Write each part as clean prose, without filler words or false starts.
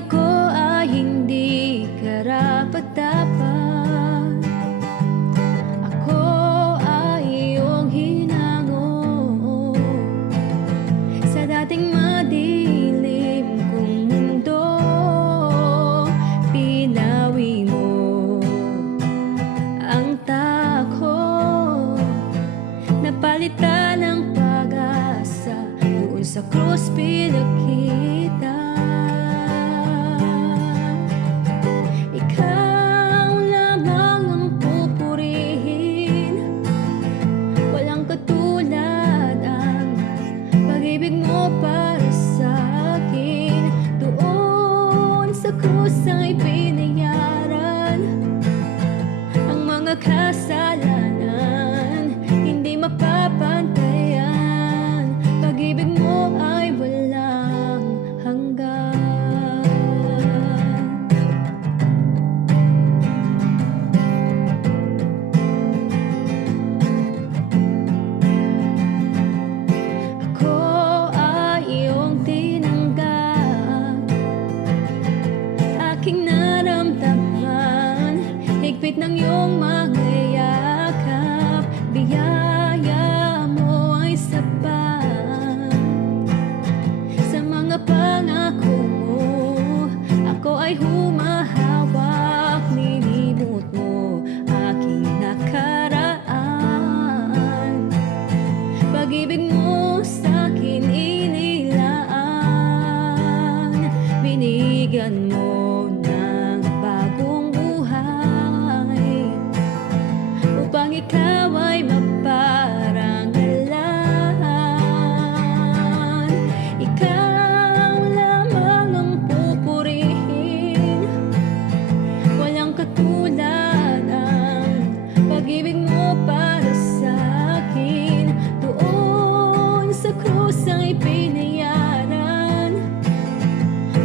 ako ay hindi karapat-dapat. Ako ay iyong hinango sa dating madilim kong mundo. Pinawi mo ang tako, napalitan ng pag-asa. Doon sa krus pinakita, ikaw lamang ang pupurihin. Walang katulad ang pag-ibig mo para sa akin. Doon sa krus ay pinayaran ang mga kasalanan. Hindi mapapantayan, pag-ibig mo ay walang hanggan. Ako ay iyong tinanggap, aking naramdaman, higpit ng iyong mga yakap. Biyaya mo ay sapat sa mga pangako mo. Ako ay humahawak, nilimot mo aking nakaraan. Pag-ibig mo sa'kin inilaan, binigyan mo ng bagong buhay upang ikaw ay maparangalan. Ikaw lamang ang pupurihin. Walang katulad ang pag-ibig mo para sa akin. Doon sa krus ay pinayaran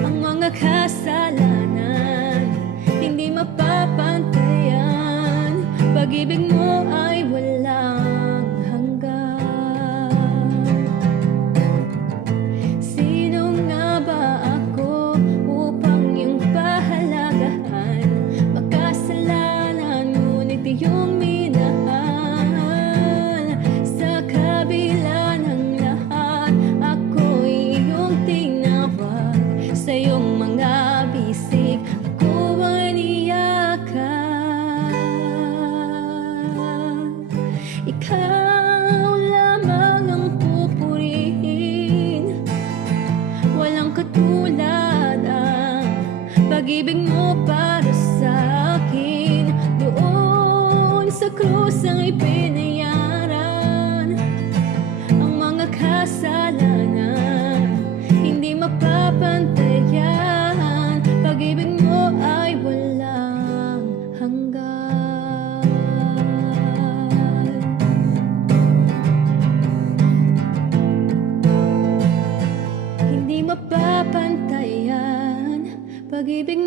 ang mga kasalanan. Hindi mapapantayan, pag-ibig mo ay walang hanggan. Sino nga ba ako upang iyong pahalagahan? Makasalanan, ngunit iyong minahal. Sa kabila ng lahat, ako'y iyong tinawag. Sa iyong mga bisig, ako ay niyakap. Ikaw lamang ang pupurihin. Walang katulad ang pag-ibig mo para sa akin. Doon sa krus ay pinayaran ang mga kasalanan. Hindi mapapantayan, pag-ibig mo ay walang hanggan. Hindi mapapantayan, pag-ibig